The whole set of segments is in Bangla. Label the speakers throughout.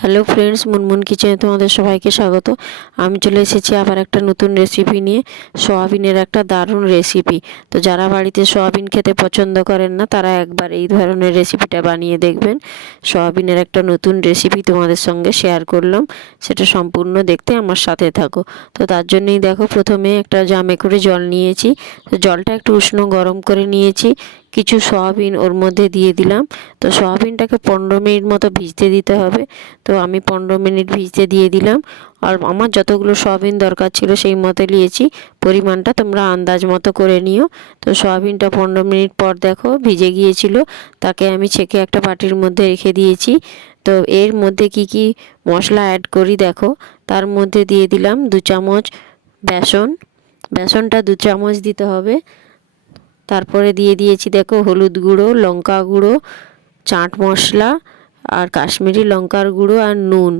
Speaker 1: হ্যালো ফ্রেন্ডস মুনমুন কিচেনে তোমাদের সবাইকে স্বাগত। আমি চলে এসেছি আবার একটা নতুন রেসিপি নিয়ে, সোয়াবিনের একটা দারুণ রেসিপি তো যারা বাড়িতে সোয়াবিন খেতে পছন্দ করেন না, তারা একবার এই ধরনের রেসিপিটা বানিয়ে দেখবেন। সোয়াবিনের একটা নতুন রেসিপি তোমাদের সঙ্গে শেয়ার করলাম, সেটা সম্পূর্ণ দেখতে আমার সাথে থাকো। তো তার জন্যই দেখো, প্রথমে একটা জামে করে জল নিয়েছি। তো জলটা একটু উষ্ণ গরম করে নিয়েছি। কিছু সয়াবিন ওর মধ্যে দিয়ে দিলাম। তো সয়াবিনটাকে পনেরো মিনিট মতো ভিজতে দিতে হবে। তো আমি পনেরো মিনিট ভিজতে দিয়ে দিলাম। আর আমার যতগুলো সয়াবিন দরকার ছিল সেই মতো নিয়েছি। পরিমাণটা তোমরা আন্দাজ মতো করে নিও। তো সয়াবিনটা পনেরো মিনিট পর দেখো ভিজে গিয়েছিল। তাকে আমি ছেঁকে একটা বাটির মধ্যে রেখে দিয়েছি। তো এর মধ্যে কি কি মশলা অ্যাড করি দেখো। তার মধ্যে দিয়ে দিলাম দু চামচ বেসন। বেসনটা দু চামচ দিতে হবে। তারপরে দিয়ে দিয়েছি দেখো হলুদ গুঁড়ো, লঙ্কা গুঁড়ো, চাট মশলা আর কাশ্মীরি লঙ্কার গুঁড়ো আর নুন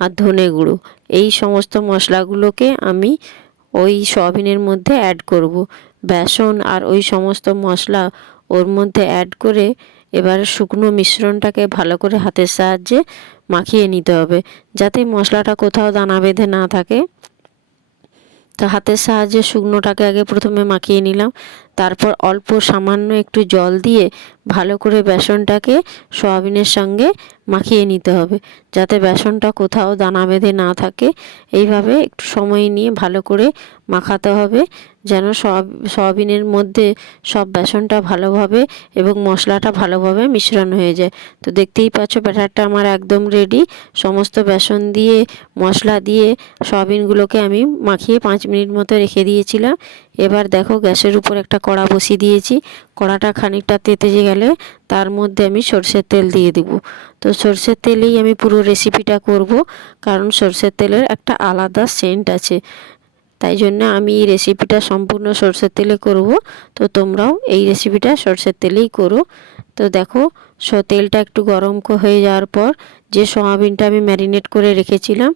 Speaker 1: আর ধনে গুঁড়ো। এই সমস্ত মশলাগুলোকে আমি ওই সয়াবিনের মধ্যে অ্যাড করব। বেসন আর ওই সমস্ত মশলা ওর মধ্যে অ্যাড করে এবার শুকনো মিশ্রণটাকে ভালো করে হাতের সাহায্যে মাখিয়ে নিতে হবে। যাতে মশলাটা কোথাও দানা বেঁধে না থাকে। তো হাতের সাহায্যে শুকনোটাকে আগে প্রথমে মাখিয়ে নিলাম। তারপর অল্প সামান্য একটু জল দিয়ে ভালো করে বেসনটাকে সয়াবিনের সঙ্গে মাখিয়ে নিতে হবে, যাতে বেসনটা কোথাও দানা বেঁধে না থাকে। এইভাবে একটু সময় নিয়ে ভালো করে মাখাতে হবে, যেন সব, সয়াবিনের মধ্যে সব বেসনটা ভালোভাবে এবং মশলাটা ভালোভাবে মিশ্রণ হয়ে যায়। তো দেখতেই পাচ্ছ ব্যাটারটা আমার একদম রেডি সমস্ত বেসন দিয়ে, মশলা দিয়ে সয়াবিনগুলোকে আমি মাখিয়ে পাঁচ মিনিট মতো রেখে দিয়েছিলাম। এবার দেখো গ্যাসের উপর একটা কড়া বসিয়ে দিয়েছি। কড়াটা খানিকটা তেতেজে গেলে তার মধ্যে আমি সর্ষের তেল দিয়ে দিব। তো সর্ষের তেলেই আমি পুরো রেসিপিটা করব, কারণ সর্ষের তেলের একটা আলাদা সেন্ট আছে। তাই জন্য আমি এই রেসিপিটা সম্পূর্ণ সর্ষের তেলে করব। তো তোমরাও এই রেসিপিটা সর্ষের তেলেই করো। তো দেখো, স, তেলটা একটু গরম হয়ে যাওয়ার পর যে সয়াবিনটা আমি ম্যারিনেট করে রেখেছিলাম,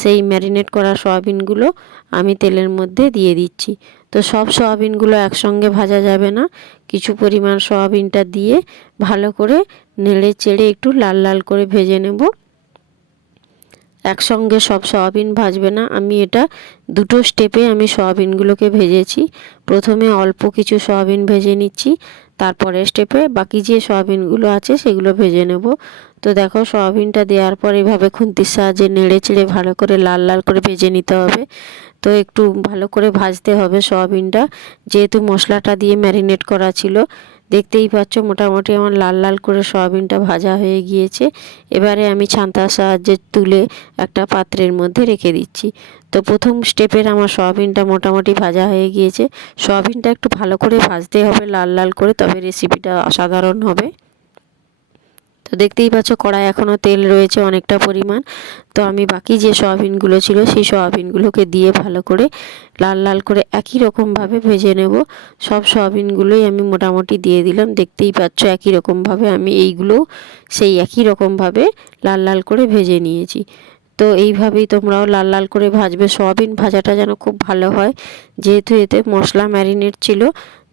Speaker 1: সেই ম্যারিনেট করা সয়াবিনগুলো আমি তেলের মধ্যে দিয়ে দিচ্ছি। তো সব সয়াবিনগুলো একসঙ্গে ভাজা যাবে না। কিছু পরিমাণ সয়াবিনটা দিয়ে ভালো করে নেড়ে চেড়ে একটু লাল লাল করে ভেজে নেব। একসঙ্গে সব সয়াবিন ভাজবে না। আমি এটা দুটো স্টেপে আমি সয়াবিনগুলোকে ভেজেছি। প্রথমে অল্প কিছু সয়াবিন ভেজে নিচ্ছি, তারপরে স্টেপে বাকি যে সয়াবিনগুলো আছে সেগুলো ভেজে নেব। তো দেখো, সয়াবিনটা দেওয়ার পর এভাবে খুন্তির সাহায্যে নেড়ে চেড়ে ভালো করে লাল লাল করে ভেজে নিতে হবে। তো একটু ভালো করে ভাজতে হবে সয়াবিনটা। যেহেতু মশলাটা দিয়ে ম্যারিনেট করা ছিল দেখতেই পাচ্ছ মোটামুটি আমার লাল লাল করে সয়াবিনটা ভাজা হয়ে গিয়েছে। এবারে আমি ছান্তার সাহায্যে তুলে একটা পাত্রের মধ্যে রেখে দিচ্ছি। তো প্রথম স্টেপের আমার সয়াবিনটা মোটামুটি ভাজা হয়ে গিয়েছে। সয়াবিনটা একটু ভালো করে ভাজতে হবে লাল লাল করে, তবে রেসিপিটা অসাধারণ হবে। তো দেখতেই পাচ্ছ কড়াই এখনও তেল রয়েছে অনেকটা পরিমাণ। তো আমি বাকি যে সয়াবিনগুলো ছিল, সেই সয়াবিনগুলোকে দিয়ে ভালো করে লাল লাল করে একই রকমভাবে ভেজে নেব। সব সয়াবিনগুলোই আমি মোটামুটি দিয়ে দিলাম। দেখতেই পাচ্ছ একই রকমভাবে আমি এইগুলো সেই একই রকমভাবে লাল লাল করে ভেজে নিয়েছি। তো এইভাবেই তোমরাও লাল লাল করে ভাজবে। সয়াবিন ভাজাটা যেন খুব ভালো হয়। যেহেতু এতে মশলা ম্যারিনেট ছিল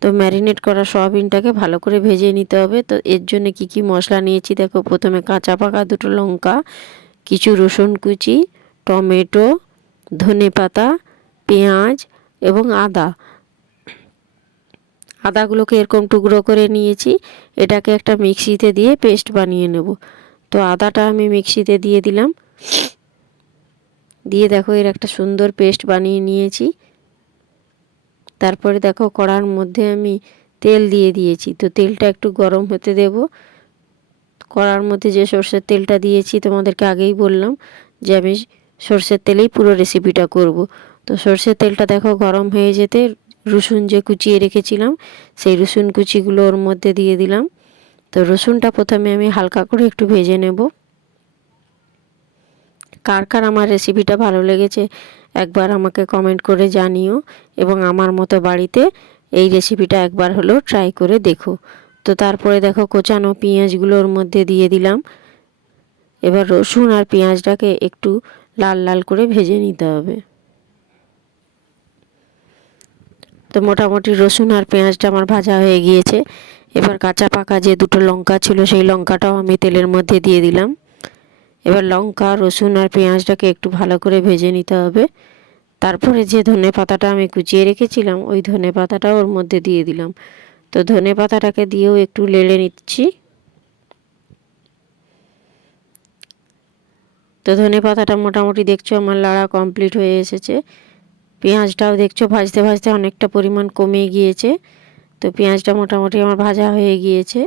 Speaker 1: তো ম্যারিনেট করা সয়াবিনটাকে ভালো করে ভেজে নিতে হবে। তো এর জন্য কি কি মশলা নিয়েছি দেখো, প্রথমে কাঁচা পাকা দুটো লঙ্কা, কিছু রসুন কুচি, টমেটো, ধনে পাতা, পেঁয়াজ এবং আদা। আদাগুলোকে এরকম টুকরো করে নিয়েছি, এটাকে একটা মিক্সিতে দিয়ে পেস্ট বানিয়ে নেব। তো আদাটা আমি মিক্সিতে দিয়ে দিলাম। দিয়ে দেখো এর একটা সুন্দর পেস্ট বানিয়ে নিয়েছি। তারপরে দেখো কড়ার মধ্যে আমি তেল দিয়ে দিয়েছি। তো তেলটা একটু গরম হতে দেব। কড়ার মধ্যে যে সর্ষের তেলটা দিয়েছি, তোমাদেরকে আগেই বললাম যে আমি সর্ষের তেলেই পুরো রেসিপিটা করব। তো সর্ষের তেলটা দেখো গরম হয়ে যেতে রসুন যে কুচিয়ে রেখেছিলাম, সেই রসুন কুচিগুলো ওর মধ্যে দিয়ে দিলাম। তো রসুনটা প্রথমে আমি হালকা করে একটু ভেজে নেব। কার কার আমার রেসিপিটা ভালো লেগেছে একবার আমাকে কমেন্ট করে জানিও এবং আমার মতো বাড়িতে এই রেসিপিটা একবার হলেও ট্রাই করে দেখো। তো তারপরে দেখো কোচানো পেঁয়াজগুলোর মধ্যে দিয়ে দিলাম। এবার রসুন আর পেঁয়াজটাকে একটু লাল লাল করে ভেজে নিতে হবে। তো মোটামুটি রসুন আর পেঁয়াজটা আমার ভাজা হয়ে গিয়েছে। এবার কাঁচা পাকা যে দুটো লঙ্কা ছিল সেই লঙ্কাটাও আমি তেলের মধ্যে দিয়ে দিলাম। এবার লঙ্কা, রসুন আর পেঁয়াজটাকে একটু ভালো করে ভেজে নিতে হবে। তারপরে যে ধনে পাতাটা আমি কুচিয়ে রেখেছিলাম, ওই ধনে পাতাটা ওর মধ্যে দিয়ে দিলাম। তো ধনে পাতাটাকে দিয়েও একটু লেড়ে নিচ্ছি। তো ধনে পাতাটা মোটামুটি দেখছ আমার লাড়া কমপ্লিট হয়ে এসেছে। পেঁয়াজটাও দেখছ ভাজতে ভাজতে অনেকটা পরিমাণ কমে গিয়েছে। তো পেঁয়াজটা মোটামুটি আমার ভাজা হয়ে গিয়েছে।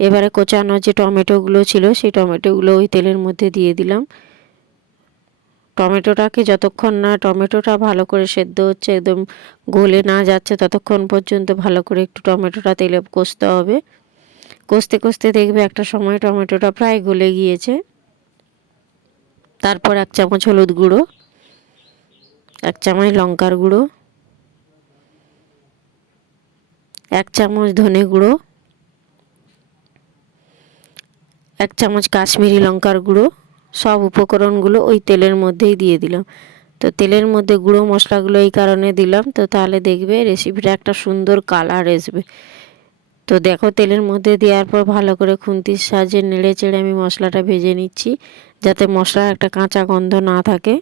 Speaker 1: এবারে কোচানো যে টমেটোগুলো ছিল, সেই টমেটোগুলো ওই তেলের মধ্যে দিয়ে দিলাম। টমেটোটাকে যতক্ষণ না, টমেটোটা ভালো করে সেদ্ধ হচ্ছে, একদম গলে না যাচ্ছে, ততক্ষণ পর্যন্ত ভালো করে একটু টমেটোটা তেলে কষতে হবে। কষতে কষতে দেখবে একটা সময় টমেটোটা প্রায় গলে গিয়েছে। তারপর এক চামচ হলুদ গুঁড়ো, এক চামচ লঙ্কার গুঁড়ো, এক চামচ ধনে গুঁড়ো এক চামচ কাশ্মীরি লঙ্কার গুঁড়ো, সব উপকরণগুলো ওই তেলের মধ্যেই দিয়ে দিলাম। তো তেলের মধ্যে গুঁড়ো মশলাগুলো এই কারণে দিলাম। তো তাহলে দেখবে রেসিপিটা একটা সুন্দর কালার আসবে। তো দেখো তেলের মধ্যে দেওয়ার পর ভালো করে খুন্তির সাহায্যে নেড়ে চেড়ে আমি মশলাটা ভেজে নিচ্ছি, যাতে মশলার একটা কাঁচা গন্ধ না থাকে।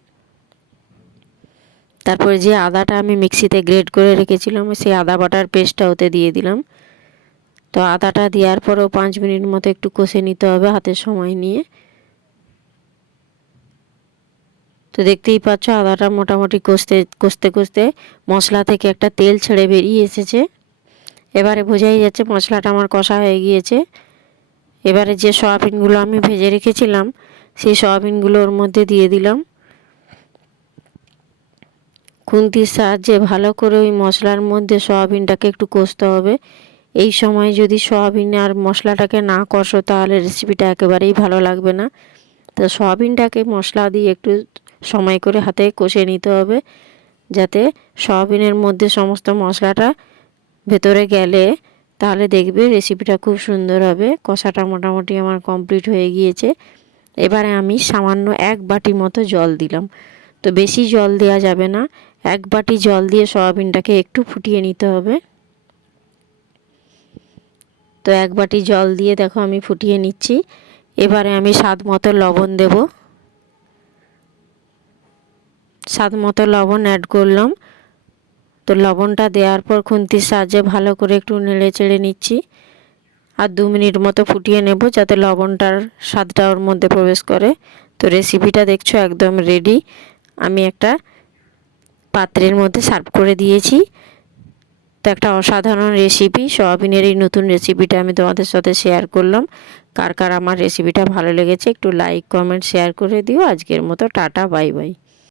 Speaker 1: তারপরে যে আদাটা আমি মিক্সিতে গ্রেড করে রেখেছিলাম, সেই আদা বাটার পেস্টটা ওতে দিয়ে দিলাম। তো আদাটা দেওয়ার পরেও পাঁচ মিনিট মতো একটু কষে নিতে হবে হাতে সময় নিয়ে। তো দেখতেই পাচ্ছ আদাটা মোটামুটি কষতে কষতে কষতে মশলা থেকে একটা তেল ছেড়ে বেরিয়ে এসেছে। এবারে বোঝাই যাচ্ছে মশলাটা আমার কষা হয়ে গিয়েছে। এবারে যে সয়াবিনগুলো আমি ভেজে রেখেছিলাম, সেই সয়াবিনগুলো ওর মধ্যে দিয়ে দিলাম। খুন্তির সাহায্যে ভালো করে ওই মশলার মধ্যে সয়াবিনটাকে একটু কষতে হবে। এই সময় যদি সয়াবিন আর মশলাটাকে না কষো, তাহলে রেসিপিটা একেবারেই ভালো লাগবে না। তো সয়াবিনটাকে মশলা দিয়ে একটু সময় করে হাতে কষে নিতে হবে, যাতে সয়াবিনের মধ্যে সমস্ত মশলাটা ভেতরে গেলে তাহলে দেখবে রেসিপিটা খুব সুন্দর হবে। কষাটা মোটামুটি আমার কমপ্লিট হয়ে গিয়েছে। এবারে আমি সামান্য এক বাটি মতো জল দিলাম। তো বেশি জল দেওয়া যাবে না। এক বাটি জল দিয়ে সয়াবিনটাকে একটু ফুটিয়ে নিতে হবে। তো এক বাটি জল দিয়ে দেখো আমি ফুটিয়ে নিচ্ছি। এবারে আমি স্বাদ মতো লবণ দেব। স্বাদ মতো লবণ অ্যাড করলাম। তো লবণটা দেওয়ার পর খুন্তির সাহায্যে ভালো করে একটু নেড়ে চেড়ে নিচ্ছি। আর দু মিনিট মতো ফুটিয়ে নেব যাতে লবণটার স্বাদটা ওর মধ্যে প্রবেশ করে। তো রেসিপিটা দেখছ একদম রেডি আমি একটা পাত্রের মধ্যে সার্ভ করে দিয়েছি। তো একটা অসাধারণ রেসিপি সোয়াবিনের এই নতুন রেসিপিটা আমি তোমাদের সাথে শেয়ার করলাম। কার কার আমার রেসিপিটা ভালো লেগেছে একটু লাইক কমেন্ট শেয়ার করে দিও। আজকের মতো টাটা বাই বাই